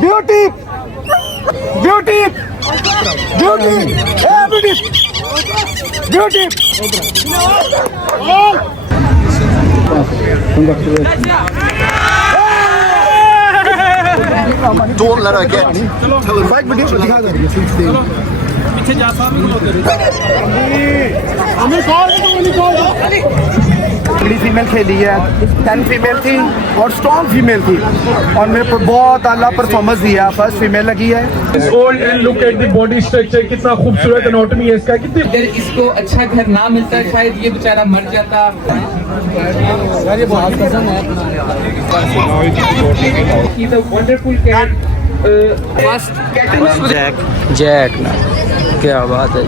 Beauty beauty beauty beauty Don't let her get. Tell her. अगली female खेली है 10 female थी और स्ट्रॉन्ग फीमेल थी और मेरे पर बहुत आला परफॉर्मेंस दिया। फर्स्ट फीमेल लगी है। Old and look at the body structure, कितना खूबसूरत एनाटॉमी है इसका। कितनी अगर इसको अच्छा घर ना मिलता शायद ये बेचारा मर जाता। ये बहुत पसंद है। He's a wonderful cat. Jack ना क्या बात है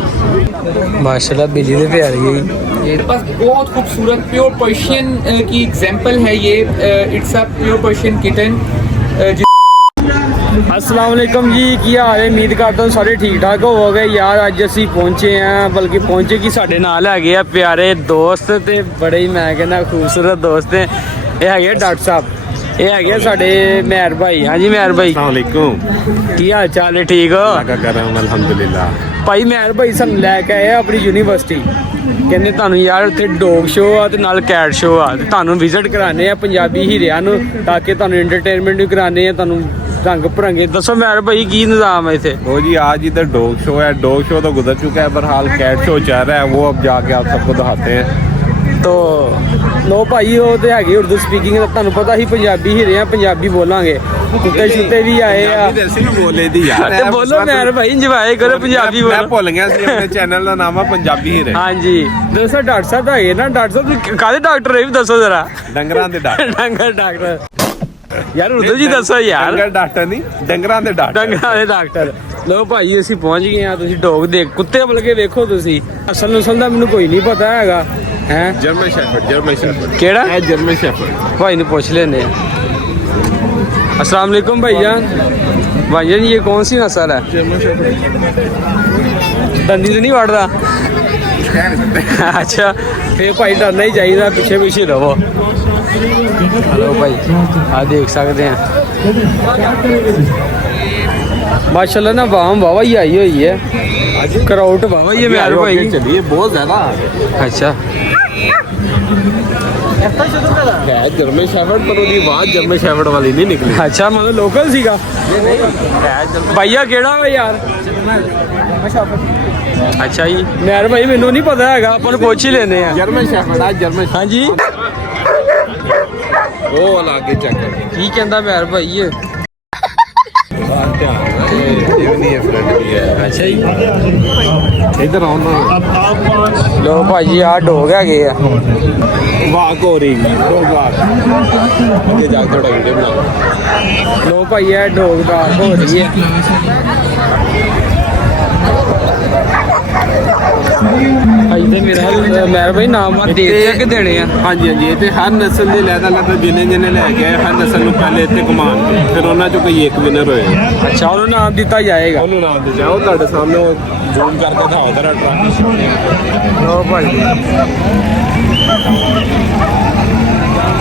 माशाल्लाह, बिल्ली दे प्यारी है ये बस बहुत खूबसूरत प्योर पर्शियन की एग्जांपल है ये। It's a pure Persian kitten. अस्सलाम वालेकुम जी, की हाल है? उम्मीद करता हूँ सारे ठीक ठाक हो गए यार। अज असी पहुंचे हैं, बल्कि पहुंचे कि साडे नाल है प्यारे दोस्त ते बड़े ही मैं कहना खूबसूरत दोस्त हैं। ये है डॉक्टर साहब, ये है साडे मेहर भाई। हाँ जी मेहर भाई, अस्सलाम वालेकुम। की हाल चाल है? ठीक हो? कर रहा हूँ अल्हम्दुलिल्लाह। भाई मेहर भाई सानू लैके आए अपनी यूनीवर्सिटी, ਕਹਿੰਦੇ ਤੁਹਾਨੂੰ ਯਾਰ ਉੱਥੇ ਡੌਗ ਸ਼ੋਅ ਆ ਤੇ ਨਾਲ ਕੈਟ ਸ਼ੋਅ ਆ, ਤੇ ਤੁਹਾਨੂੰ ਵਿਜ਼ਿਟ ਕਰਾਣੇ ਆ ਪੰਜਾਬੀ ਹੀਰਿਆਂ ਨੂੰ, ਤਾਂ ਕਿ ਤੁਹਾਨੂੰ ਐਂਟਰਟੇਨਮੈਂਟ ਵੀ ਕਰਾਣੇ ਆ, ਤੁਹਾਨੂੰ रंग बिरंगे। दसो मेहर भाई की निज़ाम है इथे? वो जी आज इधर डॉग शो है, डॉग शो तो गुजर चुका है, बहरहाल कैट शो चल रहा है, वो अब जाके आप सबको दिखाते हैं। तो लो भाई वो तो है उर्दू स्पीकिंग, ਤੁਹਾਨੂੰ ਪਤਾ ਹੀ ਪੰਜਾਬੀ ਹੀਰੇ ਆ, ਪੰਜਾਬੀ ਬੋਲਾਂਗੇ। ਕੁੱਤੇ ਛੁੱਤੇ ਵੀ ਆਏ ਆ ਅਸੀਂ ਵੀ ਬੋਲੇ ਦੀ ਯਾਰ, ਤੇ ਬੋਲੋ ਮੇਹਰ ਭਾਈ, ਇੰਜੋਏ ਕਰੋ ਪੰਜਾਬੀ ਬੋਲੋ। ਮੈਂ ਭੁੱਲ ਗਿਆ ਸੀ ਆਪਣੇ ਚੈਨਲ ਦਾ ਨਾਮ ਆ ਪੰਜਾਬੀ ਹੀਰੇ। ਹਾਂਜੀ ਦੱਸੋ ਡਾਕਟਰ ਸਾਹਿਬ ਹੈਗੇ ਨਾ? ਡਾਕਟਰ ਸਾਹਿਬ ਕਾਹਦੇ ਡਾਕਟਰ ਹੈ ਵੀ ਦੱਸੋ ਜ਼ਰਾ। ਡੰਗਰਾਂ ਦੇ ਡਾਕਟਰ। ਡੰਗਰ ਡਾਕਟਰ ਯਾਰ ਉਰਦੂ ਜੀ ਦੱਸੋ ਯਾਰ। ਡੰਗਰ ਡਾਕਟਰ ਨਹੀਂ, ਡੰਗਰਾਂ ਦੇ ਡਾਕਟਰ। ਡੰਗਰਾਂ ਦੇ ਡਾਕਟਰ। ਲੋ ਭਾਈ ਅਸੀਂ ਪਹੁੰਚ ਗਏ ਆ। ਤੁਸੀਂ ਡੌਗ ਦੇ ਕੁੱਤੇ ਬਲਕੇ ਵੇਖੋ ਤੁਸੀਂ। ਅਸਲ ਨਸਲ ਦਾ ਮੈਨੂੰ ਕੋਈ ਨਹੀਂ ਪਤਾ ਹੈਗਾ ਹੈ। German shepherd. ਜਰਮਨ ਸ਼ੈਫਰਡ ਕਿਹੜਾ? ਇਹ ਜਰਮਨ ਸ਼ੈਫਰਡ। भाई ने पूछ लेने। अस्सलाम वालेकुम भाईजान। भाईजान ये कौन सी नस्ल है? दंदी तो नहीं वाड़ता? अच्छा फिर भाई डरना ही चाहिए, पीछे पीछे रहो। हेलो भाई आप देख सकते हैं माशाल्लाह ना वाम वावा ही आई हुई है, क्राउड वावा ही है मेरे भाई। चलिए बहुत ज्यादा। अच्छा जर्मन शेफर्ड पर ਉਹਦੀ ਆਵਾਜ਼ ਜਰਮਨ ਸ਼ੈਫਰਡ ਵਾਲੀ ਨਹੀਂ ਨਿਕਲੀ। अच्छा मतलब लोकल सीगा भैया केड़ा वा यार? अच्छा जी मेहर भाई मैनू नहीं पता हैगा, अपन पुछ ही लेने हैं। ਜਰਮਨ ਸ਼ੈਫਰਡ ਆ ਜਰਮਨ। हाँ जी ਉਹ ਵਾਲਾ ਅੱਗੇ ਚੈੱਕ ਕਰ। की कहंदा मेहर भाई ये? अच्छा जी इधर आओ ना। लो भाई आ डॉग है वाक हो रही दो वाक। ये जाके थोड़ा वीडियो बना। लो भाई है डॉग वाक हो रही है। अजे मेरा मेहर भाई नाम देते कि देने हैं? हाँ जी हाँ जी, इतने हर नस्ल के लैदा जिन्हें जिन्हें लैके आए हर नस्ल को पहले इतने घुमान के फिर उन्होंने चो कोई एक विनर होए। अच्छा उन्होंने नाम दिता जाएगा? उन्होंने नाम दिया जाओ ਤੁਹਾਡੇ सामने जूम करके दिखाओ जरा ट्रक। लो भाई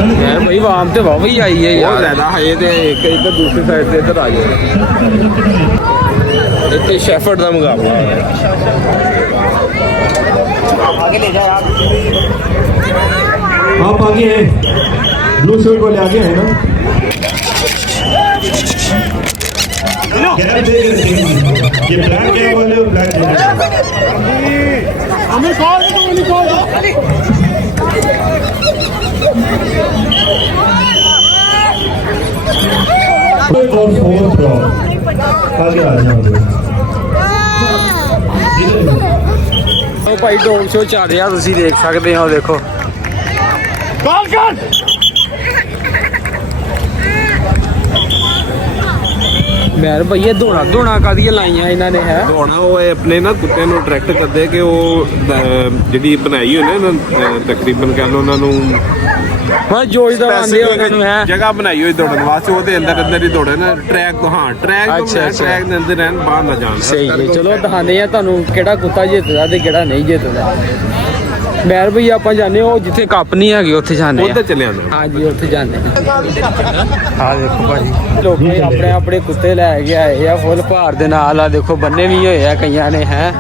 मेहर भाई वाम तो वाह ही आई है बहुत यार। ज़्यादा है ये एक इधर दूसरी साइड से इधर आ जाए। इतने शेफर्ड का मुकाबला हो रहा है। आगे ले जाओ आप आगे हैं, ब्लू शर्ट वाले आगे हैं ना। ये ब्लैक है वाले ब्लैक हमें कॉल और फोर्थ आगे आ जाओ। भाई डॉग शो चल रहा, तुम देख सकते हो। देखो कॉल कर। मेहर भैया दौड़ा दौड़ा कादियां लाइया इन्होंने है? दौड़ा वो अपने ना कुत्ते ਨੂੰ ਅਟਰੈਕਟ ਕਰਦੇ ਕਿ ਉਹ ਜਿਹੜੀ ਬਣਾਈ ਹੋਈ ਨਾ ਤਕਰੀਬਨ ਕਹਿ ਲਓ ਉਹਨਾਂ ਨੂੰ ਹਾਂ ਜੋਜਦਾ ਆਂਦੇ ਉਹਨਾਂ ਨੂੰ ਹੈ ਜਗ੍ਹਾ ਬਣਾਈ ਹੋਈ ਦੌੜਨ ਵਾਸਤੇ, ਉਹਦੇ ਅੰਦਰ ਅੰਦਰ ਹੀ ਦੌੜਨ ਟਰੈਕ ਤੋਂ। ਹਾਂ ਟਰੈਕ ਤੋਂ ਟਰੈਕ ਦੇ ਅੰਦਰ ਰਹਿਣ, ਬਾਹਰ ਨਾ ਜਾਣ। ਸਹੀ ਹੈ। ਚਲੋ ਦਿਖਾਉਂਦੇ ਆ ਤੁਹਾਨੂੰ ਕਿਹੜਾ ਕੁੱਤਾ ਜਿੱਤਦਾ ਤੇ ਕਿਹੜਾ ਨਹੀਂ ਜਿੱਤਦਾ। ਮੈਰ ਭਈ ਆਪਾਂ ਜਾਂਦੇ ਉਹ ਜਿੱਥੇ ਕੱਪ ਨਹੀਂ ਹੈਗੇ ਉੱਥੇ ਜਾਂਦੇ ਉੱਧਰ ਚੱਲੇ ਆਂਦੇ ਹਾਂਜੀ ਉੱਥੇ ਜਾਂਦੇ ਆ ਦੇਖੋ ਭਾਜੀ ਲੋਕੀ ਆਪਣੇ ਆਪਣੇ ਕੁੱਤੇ ਲੈ ਕੇ ਆਏ ਆ ਫੁੱਲ ਭਾਰ ਦੇ ਨਾਲ ਆ ਦੇਖੋ ਬੰਨੇ ਵੀ ਹੋਏ ਆ ਕਈਆਂ ਨੇ ਹੈ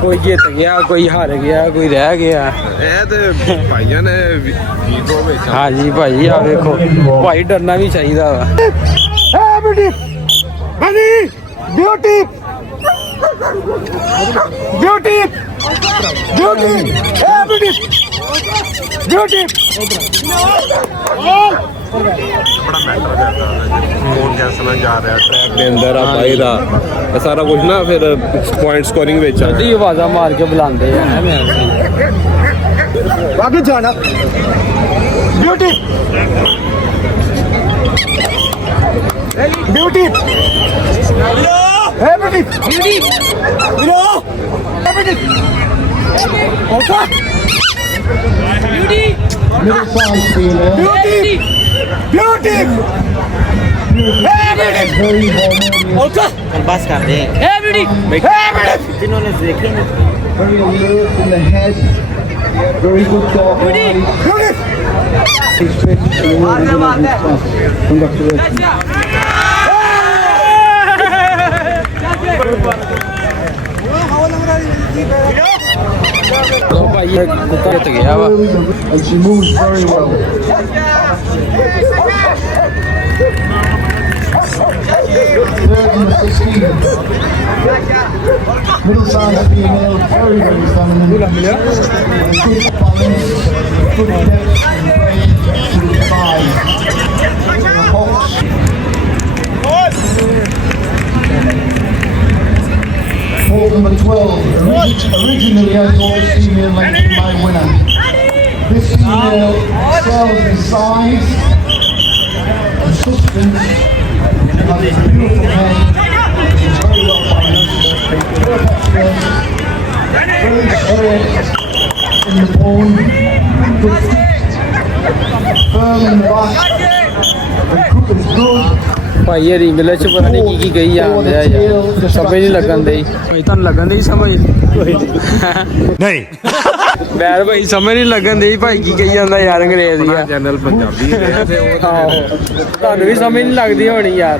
ਕੋਈ ਜਿੱਤ ਗਿਆ ਕੋਈ ਹਾਰ ਗਿਆ ਕੋਈ ਰਹਿ ਗਿਆ ਇਹ ਤੇ ਭਾਈਆਂ ਨੇ ਵੀਡੀਓ ਵਿੱਚ ਹਾਂਜੀ ਭਾਈ ਆ ਵੇਖੋ ਭਾਈ ਡਰਨਾ ਵੀ ਚਾਹੀਦਾ ਵਾ beauty beauty beauty beauty beauty ਕੌਣ ਕੈਸਲਾ ਜਾ ਰਿਹਾ ਟਰੈਕ ਦੇ ਅੰਦਰ ਆ ਬਾਹਰ ਆ ਇਹ ਸਾਰਾ ਕੁਝ ਨਾ ਫਿਰ ਪੁਆਇੰਟ ਸਕੋਰਿੰਗ ਵਿੱਚ ਆ ਦੀ ਆਵਾਜ਼ਾਂ ਮਾਰ ਕੇ ਬੁਲਾਉਂਦੇ ਆ ਮੈਂ आगे जाना ब्यूटी ब्यूटी है beauty beauty beauty okay beauty beauty beauty okay बस कर दे है ब्यूटी जिन्होंने देखे ना very alert in the head, very good job. He's fit and really good at his stuff. Congratulations. ਲੋ ਭਾਈ ਇਹ ਕੁੱਤਾ ਜਿੱਤ ਗਿਆ ਵਾ And she moves very well. Third in the 16. Middle-sized female, very, very feminine. Good balance, good depth and range to the thigh. Box. Hold number 12. Originally, I thought this female might be my winner. This female excels in size, and substance, and has a beautiful head. She's very well balanced, perfect strength, very straight in the bone, good feet, firm in the back. The croup is good. ਭਾਈ ਇਹ English ਚ ਪਤਾ ਨਹੀਂ ਕੀ ਕਹੀ ਜਾਂਦੇ ਆ ਯਾਰ ਸਮਝ ਨਹੀਂ ਲੱਗਣ ਦੇ ਭਾਈ ਤੁਹਾਨੂੰ ਲੱਗਣ ਦੇ ਸਮਝ नहीं ਮੈਰ ਭਾਈ ਸਮਝ ਨਹੀਂ ਲੱਗਣ ਦੇ ਭਾਈ ਕੀ ਕਹੀ ਜਾਂਦਾ ਯਾਰ ਅੰਗਰੇਜ਼ੀ ਆ ਚੈਨਲ ਪੰਜਾਬੀ ਦੇ ਤੇ ਉਹ ਆਹੋ ਤੁਹਾਨੂੰ ਵੀ ਸਮਝ ਨਹੀਂ ਲੱਗਦੀ ਹੋਣੀ ਯਾਰ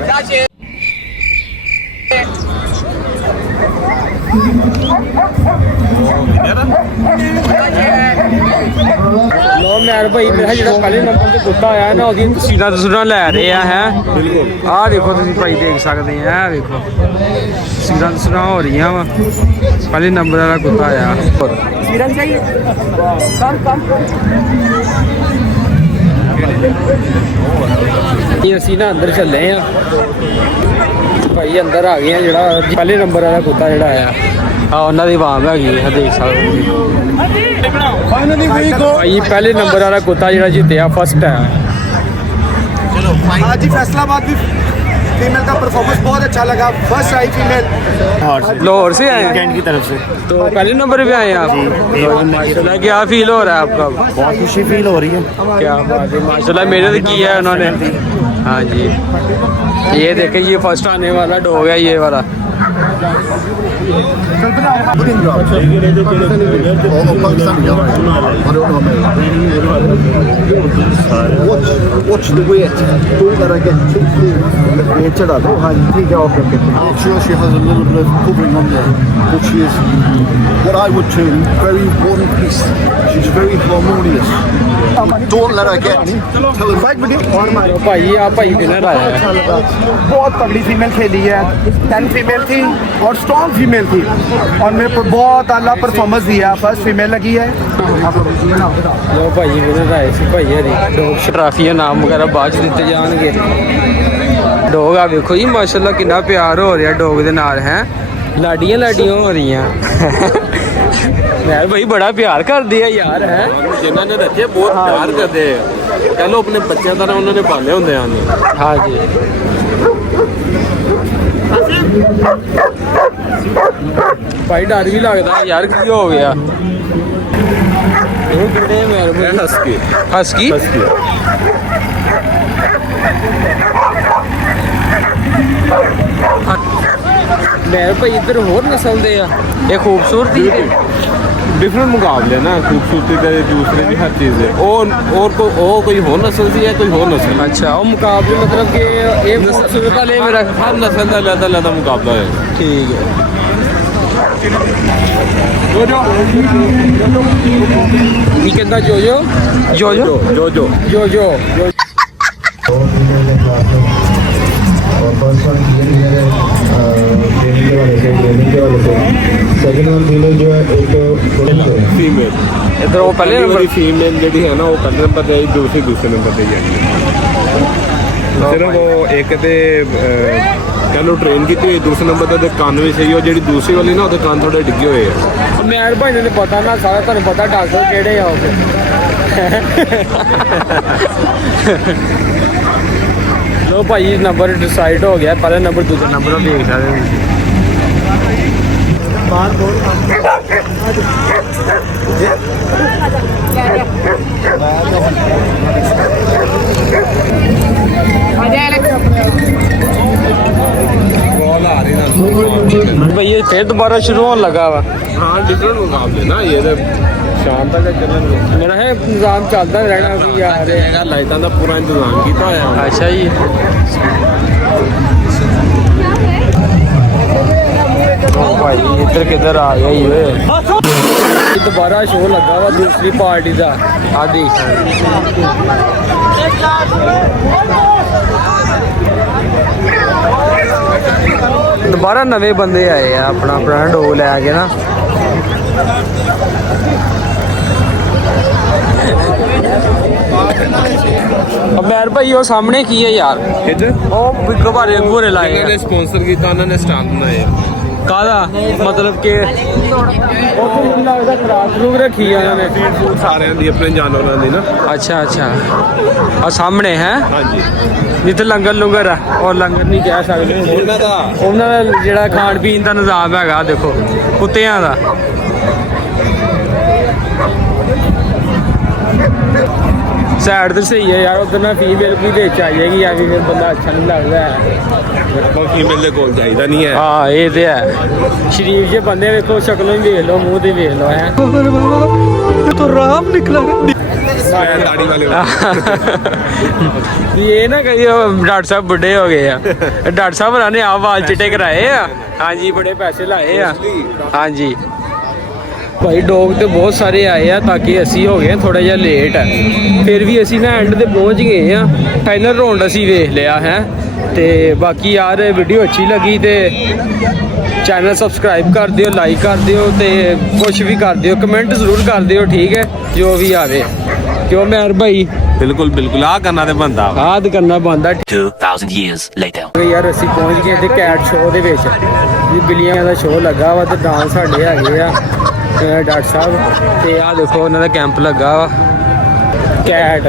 ਲੋ ਮੈਰ ਭਾਈ ਮੇਰਾ ਜਿਹੜਾ ਪਹਿਲੇ ਨੰਬਰ ਤੇ ਕੁੱਤਾ ਆਇਆ ਨਾ ਉਹਦੀ ਤਸਵੀਰਾਂ ਲੈ ਰਹੇ ਆ ਹੈ ਬਿਲਕੁਲ ਆਹ ਦੇਖੋ ਤੁਸੀਂ ਭਾਈ ਦੇਖ ਸਕਦੇ ਆ ਆਹ ਵੇਖੋ ਤਸਵੀਰਾਂ ਹੋ ਰਹੀਆਂ ਵਾ ਪਹਿਲੇ ਨੰਬਰ ਵਾਲਾ ਕੁੱਤਾ ਆਇਆ ਇਹ ਅਸੀਂ ਨਾ ਅੰਦਰ ਚੱਲੇ ਆ ਭਾਈ ਅੰਦਰ ਆ ਗਏ ਆ ਜਿਹੜਾ ਪਹਿਲੇ ਨੰਬਰ ਵਾਲਾ ਕੁੱਤਾ ਜਿਹੜਾ ਆਇਆ ਆ ਉਹਨਾਂ ਦੀ ਆਵਾਜ਼ ਹੈਗੀ ਆ ਦੇਖ ਸਕਦੇ ਹੋ ਭਾਈ ਪਹਿਲੇ ਨੰਬਰ ਵਾਲਾ ਕੁੱਤਾ ਜਿਹੜਾ ਜਿੱਤਿਆ ਫਸਟ ਹੈ आज ही फैसलाबाद भी फीमेल का परफॉर्मेंस बहुत अच्छा लगा फर्स्ट आई फीमेल लाहौर से आए हैं कैंट की तरफ से तो पहले नंबर पे आए हैं आप माशाल्लाह क्या फील हो रहा है आपका बहुत खुशी फील हो रही है क्या बात है माशाल्लाह मेहनत की है उन्होंने हाँ जी ये देखें ये फर्स्ट आने वाला डॉग है ये वाला Watch the weight. Don't let her get too thin. Weight चढ़ा दो हाँ जी ठीक है okay I'm sure she has a little bit of covering on there but she is what I would term very one piece. She's very harmonious. Don't let her get fight video और तो भाई आप भाई winner आया है बहुत तगड़ी female खेली है 10 फीमेल थी और स्ट्रॉन्ग फीमेल थी और मेरे को बहुत आला परफॉर्मेंस दिया फर्स्ट फीमेल लगी है ਲੋ ਭਾਈ ਵਿਨਰ ਆਏ ਸੀ ਭਾਈ ਹਰੀ ਡੌਗ ਟਰਾਫੀਆਂ ਨਾਮ ਵਗੈਰਾ ਬਾਅਦ ਚ ਦਿੱਤੇ ਜਾਣਗੇ ਡੌਗ ਆ ਵੇਖੋ ਜੀ ਮਾਸ਼ਾਅੱਲਾ ਕਿੰਨਾ ਪਿਆਰ ਹੋ ਰਿਹਾ ਡੌਗ ਦੇ ਨਾਲ ਹੈ ਲਾਡੀਆਂ ਹੋ ਰਹੀਆਂ ਯਾਰ ਭਾਈ ਬੜਾ ਪਿਆਰ ਕਰਦੇ ਆ ਯਾਰ ਹੈ ਜਿਨ੍ਹਾਂ ਨੇ ਰੱਖੇ ਬਹੁਤ ਪਿਆਰ ਕਰਦੇ ਆ ਕਹ ਲੋ ਆਪਣੇ ਬੱਚਿਆਂ ਦਾ ਉਹਨਾਂ ਨੇ ਪਾਲੇ ਹੁੰਦੇ ਹਨ ਹਾਂ ਜੀ ਭਾਈ ਡਰ ਵੀ ਲੱਗਦਾ ਯਾਰ ਕੀ ਹੋ ਗਿਆ ਇਹ ਕਿਹੜੇ ਮੇਰੇ ਹਸਕੀ ਮੈਂ ਭਾਈ ਇੱਧਰ ਹੋਰ ਨਸਲ ਦੇ ਆ ਇਹ ਖੂਬਸੂਰਤੀ ਹੈ डिफरेंट मुकाबले ना, खूबसूरती ते दूसरे की हर चीज़ है। और कोई हो नस्ल सी है, कोई हो नस्ल। अच्छा ਉਹ ਮੁਕਾਬਲੇ ਮਤਲਬ ਕਿ ਇਹ ਖੂਬਸੂਰਤ ਵਾਲੇ ਮੇਰਾ हर नस्ल का अलग मुकाबला है। ਠੀਕ ਹੈ ਕੀ ਕਹਿੰਦਾ ਜੋਜੋ ਜੋਜੋ जो ਜੋਜੋ और फर्स्ट वन फीमेल ट्रेनिंग के वाले से, ट्रेनिंग के वाले से। सेकंड वन फीमेल जो है एक पुलिस है। फीमेल ਇਧਰ ਉਹ ਪਹਿਲੇ ਨੰਬਰ फीमेल जी है ना, वो पहले नंबर पर आई, दूसरे नंबर पर जाएगी। सिर्फ वो एक ते कह लो ट्रेन की थी, दूसरे नंबर पर कान भी सही, और जी दूसरी वाली ना वो कान थोड़े डिगे हुए हैं। ਮੈਰ ਭਾਈ ਨੂੰ ਪਤਾ ਨਾ ਸਾਰਾ, ਤੁਹਾਨੂੰ ਪਤਾ ਡਾਕਟਰ ਕਿਹੜੇ ਆ ਉਹ ਲੋ ਭਾਈ ਨੰਬਰ ਡਿਸਾਈਡ ਹੋ ਗਿਆ, ਪਹਿਲਾ ਨੰਬਰ ਦੂਜਾ ਨੰਬਰ ਉਹ ਦੇਖ ਸਕਦੇ ਹੋ। भैया फिर दोबारा शुरू होने लगा वा। हाँ डिफरेंट मुकाबले ना, ये तो शाम तक चलने मेरा है इंतजाम चलता रहना कि यार लाइटा का पूरा इंतजाम किया है। अच्छा जी ओ भाई इधर किधर आ गया ये दोबारा शो लगा वा दूसरी पार्टी का आदि दोबारा नवे बंदे आए हैं अपना अपना डो लैके ना। अबैर भाई वो सामने की है यार, ओ गुब्बारे गुब्बारे लाए हैं। इन्होंने स्पॉन्सर किया, उन्होंने स्टॉल बनाए कादा मतलब के खराब लोग रखी है उन्होंने फीड फूड सारे दी अपने जानवरों की ना। अच्छा अच्छा और सामने है हाँ जी जिथे लंगर लुंगर है और लंगर नहीं कह सकते उन्होंने ਜਿਹੜਾ ਖਾਣ ਪੀਣ ਦਾ ਨਿਜ਼ਾਮ ਹੈਗਾ ਦੇਖੋ ਕੁੱਤਿਆਂ ਦਾ। साइड तो सही है यार, उधर ना फीमेल भी बेच आ जाएगी या फीमेल बंदा अच्छा नहीं लगता है। फीमेल के कोल चाहिदा नहीं है। हाँ ये तो है, शरीफ जे बंदे देखो शक्लों ही देख लो, मुंह भी देख लो है तो राम निकला दाढ़ी वाले ये ना कही डॉक्टर साहब बुढ़े हो गए हैं, डॉक्टर साहब ने आप वाल चिट्टे कराए हैं। हाँ जी बड़े पैसे लाए हैं। हाँ जी भाई डॉग तो बहुत सारे आए हैं, ताकि असी हो गए थोड़ा जिहा लेट है, फिर भी असी ना एंड ते पहुँच गए हैं। फाइनल राउंड असी वेख लिया है। तो बाकी यार वीडियो अच्छी लगी तो चैनल सबसक्राइब कर दियो, लाइक कर दियो, तो कुछ भी कर दियो, कमेंट जरूर कर दियो, ठीक है जो भी आवे। क्यों मैर भाई बिल्कुल बिल्कुल आ करना ते बनदा, आ ते करना बनदा। 2000 years later यार असी पहुँच गए थे कैट शो दे विच, बिल्लियां दा शो लगा वा, तो डांस साडे हैगे आ डॉक्टर साहब। तो आ देखो उन्होंने कैंप लगा वा कैट।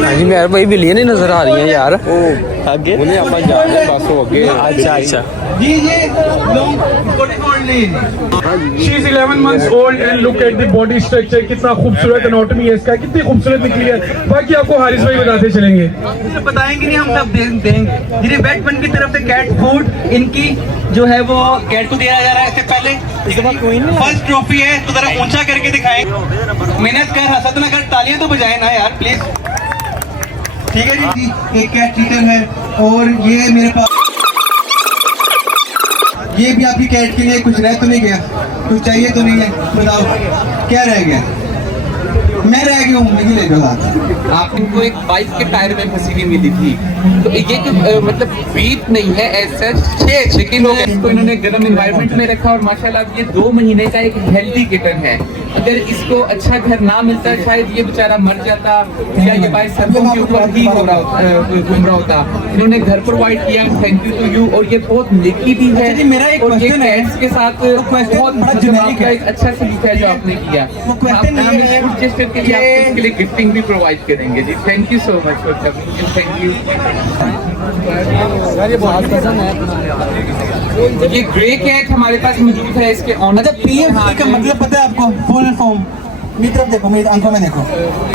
हाँ जी मेरे भाई बिल्लियां नहीं नजर आ रही हैं यार आगे उन्हें आप जा रहे हैं बस हो गए। अच्छा अच्छा She is 11 months old and look at the body structure, कितना खूबसूरत एनाटॉमी है इसका, कितनी खूबसूरत निकली है। बाकी आपको हारिस भाई बताते चलेंगे। इसे बताएंगे नहीं, हम सब देंगे। जिन्हें वेटमैन की तरफ से कैट फूड इनकी जो है वो कैट को दिया जा रहा है। इससे पहले फर्स्ट ट्रॉफी है तो जरा ऊंचा करके दिखाएं। मेहनत कर, हसद न कर, तालियां तो बजाए ना यार प्लीज। ठीक है जी, एक कैट ट्रीटर है और ये मेरे पास ये भी आपकी कैट के लिए कुछ रह तो नहीं गया, कुछ चाहिए तो नहीं है, बताओ क्या रह गया? मैं रह गया हूँ, नहीं ले जाओ। आप इनको एक बाइक के टायर में फंसी हुई मिली थी, तो ये मतलब ब्रीड नहीं है ऐसा, लेकिन इसको इन्होंने गर्म एनवायरनमेंट में रखा और माशाल्लाह ये 2 महीने का एक हेल्दी किटन है। अगर इसको अच्छा घर ना मिलता शायद ये बेचारा मर जाता या ये बाइक सड़कों के ऊपर ही घूम रहा होता। इन्होंने घर प्रोवाइड किया, थैंक यू टू यू। और ये बहुत नेकी भी है। जी मेरा एक क्वेश्चन है के साथ बहुत बड़ा जेनेरिक है, एक अच्छा सलीका है जो आपने किया। के लिए आपको इसके लिए गिफ्टिंग भी प्रोवाइड करेंगे जी। Thank you so much for coming, thank you. ये ग्रे कैट हमारे पास मौजूद है, इसके ऑनर। अच्छा पीएफ का मतलब पता है आपको? फुल फॉर्म मेरी तरफ देखो, मेरी आंखों में देखो।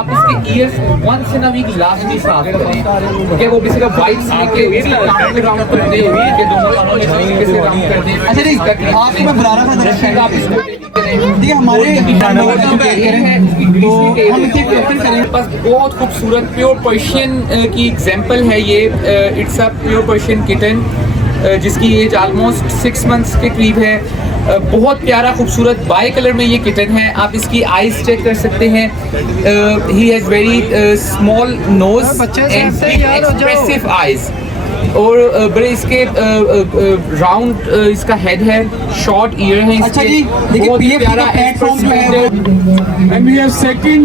आप इसके ears once in a week लाजमी साफ करें कि वो किसी का वाइब्स लेके कान में राउंड कर दे कि दोनों कानों में तरीके से राउंड कर दे। अच्छा नहीं, आपको मैं बुला रहा था ब्रशिंग आप इसको देखिए हमारे बस बहुत खूबसूरत प्योर पर्शियन की एग्जांपल है ये। It's a pure Persian kitten जिसकी एज ऑलमोस्ट 6 मंथ्स के करीब है। बहुत प्यारा खूबसूरत बाई कलर में ये किटन है। आप इसकी आईज चेक कर सकते हैं। He has very small nose and expressive eyes और बड़े इसके राउंड इसका हेड है, शॉर्ट ईयर है इसके। अच्छा जी, देखिए बहुत PFC प्यारा का प्लेटफॉर्म जो है and we have second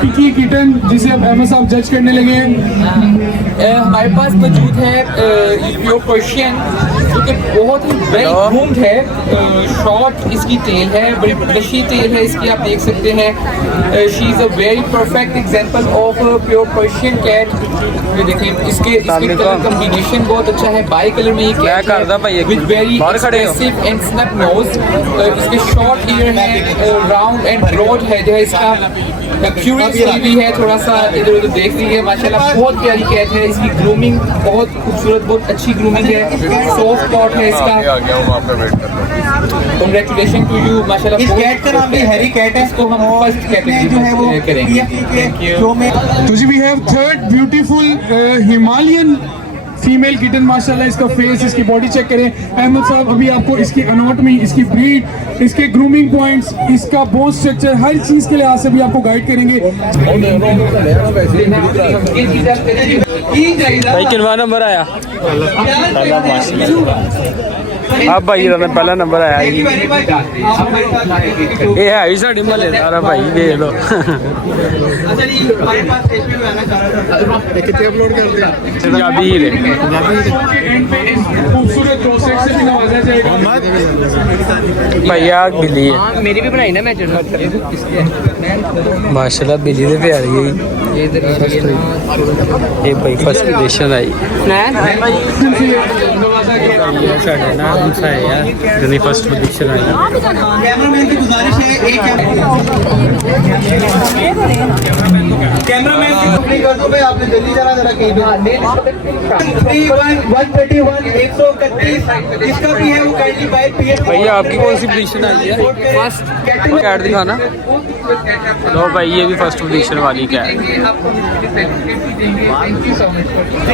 picky kitten जिसे अब अहमद साहब जज करने लगे हैं। हमारे पास मौजूद है प्योर पर्शियन जो कि बहुत ही वेल ग्रूम्ड है। शॉर्ट इसकी टेल है, बड़ी ब्लशी टेल है इसकी, आप देख सकते हैं। She is a very perfect example of pure Persian cat. ये देखें इसके कलर कॉम्बिनेशन बहुत अच्छा है। बाई कलर में ये कैट है with very expressive and snap nose. इसके शॉर्ट ईयर है, राउंड एंड ब्रॉड हेड है इसका। क्यूरियस भी है, थोड़ा सा इधर उधर देख रही है। माशाल्लाह बहुत प्यारी कैट है। इसकी ग्रूमिंग बहुत खूबसूरत, बहुत अच्छी ग्रूमिंग है। सॉफ्ट पॉट है इसका। कंग्रेचुलेशन टू यू माशाल्लाह। इस कैट का नाम भी हैरी कैट है। इसको हम फर्स्ट कैटेगरी जो है वो में करेंगे। PFC के शो में तो जी we have third beautiful Himalayan female kitten. माशाल्लाह इसका फेस, इसकी बॉडी चेक करें। अहमद साहब अभी आपको इसकी एनाटॉमी, इसकी ब्रीड, इसके ग्रूमिंग पॉइंट्स, इसका बोन स्ट्रक्चर, हर चीज के लिहाज से भी आपको गाइड करेंगे। भाई कितना नंबर आया? अब भाई ਦਾ ਪਹਿਲਾ ਨੰਬਰ ਆਇਆ ਜੀ। ਇਹ ਹੈ ਹੀ ਸਾਡੀ ਮਹੱਲੇਦਾਰ ਆ ਭਾਈ, ਦੇਖ ਲਓ। अच्छा जी, हमारे पास स्टेज पे आना चाह रहा था। कितने अपलोड करते हैं? ਪੰਜਾਬੀ ਹੀਰੇ खूबसूरत रोसेट से भी नवाजा जाएगा। ਭਾਈ ਆ ਬਿੱਲੀ ਹੈ, मेरी भी बनाई ना मैं ਮਾਸ਼ਾਅੱਲਾ ਬਿੱਲੀ ਦੇ ਪਿਆਰੀ ਹੈ ਜੀ। ਇਹ ਭਾਈ ਫਸਟ ਪੋਜੀਸ਼ਨ ਆਈ। ਸਾਡੇ ਨਾਲ ਹਮਸਾਏ ਆ ਜਿਹਨੇ ਫਸਟ ਪੋਜੀਸ਼ਨ ਆਈ। कैमरामैन की गुजारिश है, एक कैमरामैन की कंपनी कर दो भाई, आपने जल्दी जाना जरा कहीं पे। 131 131 जिसका भी है वो काइंडली बाय PFC। भैया आपकी कौन सी पोजीशन आई है? फर्स्ट कैट दिखाना। लो भाई ये भी फर्स्ट पोजीशन वाली कैट,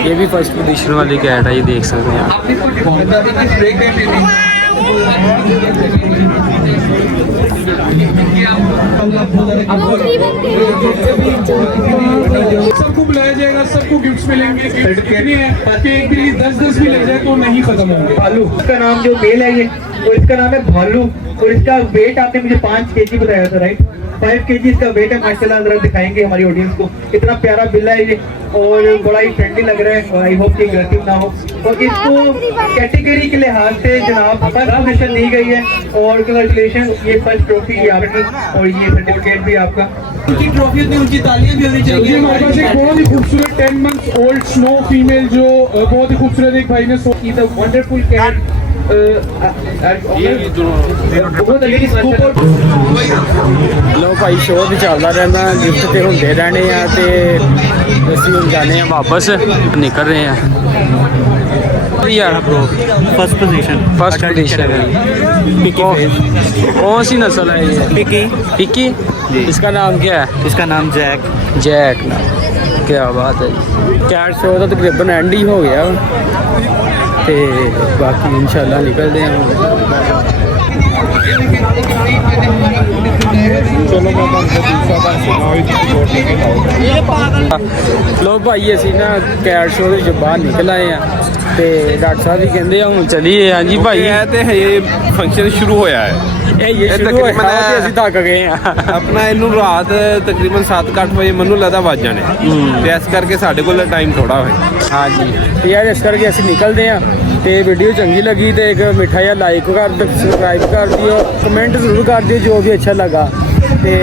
ये भी फर्स्ट पोजीशन वाली कैट है, ये देख सकते हैं सबको बुलाया जाएगा, सबको गिफ्ट्स मिलेंगे। कितने हैं ताकि एक भी 10-10 भी ले जाए तो नहीं खत्म होंगे। भालू, इसका नाम जो मेल है ये, और इसका नाम है भालू, और इसका वेट आपने मुझे 5 kg बताया था, राइट? 5 kg इसका वेट है। माशाल्लाह जरा दिखाएंगे हमारी ऑडियंस को, इतना प्यारा बिल्ला है ये और बड़ा ही फ्रेंडली लग रहा है। आई होप कि एग्रेसिव ना हो। और इसको कैटेगरी के लिहाज से जनाब फर्स्ट पोजीशन दी गई है और कंग्रेचुलेशन, ये फर्स्ट ट्रॉफी की आपकी और ये सर्टिफिकेट भी आपका। उनकी ट्रॉफी होती है, उनकी तालियां भी होनी चाहिए। हमारे पास एक बहुत ही खूबसूरत 10 months ओल्ड स्नो फीमेल जो बहुत ही खूबसूरत एक भाई ने सो की द वंडरफुल कैट। लो भाई शो भी चलता रहना, गिफ्ट तो होंगे रहने हैं तो ਅਸੀਂ ਹੁਣ जाने हैं वापस, निकल रहे हैं यार। फर्स्ट पोजीशन फर्स्ट पोजीशन कौन सी नस्ल है ये? पिकी। पिकी, इसका नाम क्या है? इसका नाम जैक। जैक ना, क्या बात है। कैट शो तो तकरीबन एंड ही हो गया ते बाकी इंशाल्लाह निकलते हैं। लो भाई असी ना कैट शो के बाहर निकल आए हैं ਤੇ ਡਾਕਟਰ ਸਾਹਿਬ ਵੀ ਕਹਿੰਦੇ ਆ ਹੁਣ ਚਲੀਏ। ਹਾਂਜੀ ਭਾਈ ਇਹ ਤੇ ਹਜੇ ਫੰਕਸ਼ਨ ਸ਼ੁਰੂ ਹੋਇਆ ਹੈ। ਇਹ ਸ਼ੁਰੂ ਹੋਇਆ ਤੇ ਅਸੀਂ ਥੱਕ ਗਏ ਆ। ਆਪਣਾ ਇਹਨੂੰ ਰਾਤ ਤਕਰੀਬਨ 7-8 ਵਜੇ ਮੈਨੂੰ ਲੱਗਦਾ ਵੱਜ ਜਾਣੇ ਤੇ ਇਸ ਕਰਕੇ ਸਾਡੇ ਕੋਲ ਟਾਈਮ ਥੋੜਾ ਹੋਇਆ। ਹਾਂਜੀ ਤੇ ਯਾਰ ਇਸ ਕਰਕੇ ਅਸੀਂ ਨਿਕਲਦੇ ਆ ਤੇ ਵੀਡੀਓ ਚੰਗੀ ਲੱਗੀ ਤੇ ਇੱਕ ਮਿੱਠਾ ਜਿਹਾ ਲਾਈਕ ਕਰ ਦਿਓ, ਸਬਸਕ੍ਰਾਈਬ ਕਰ ਦਿਓ, ਕਮੈਂਟ ਜ਼ਰੂਰ ਕਰ ਦਿਓ ਜੋ ਵੀ ਅੱਛਾ ਲੱਗਾ ਤੇ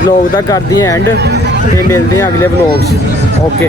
ਵਲੌਗ ਦਾ ਕਰਦੀ ਐਂਡ ਤੇ ਮਿਲਦੇ ਆ ਅਗਲੇ ਵਲੌਗ 'ਚ। ਓਕੇ।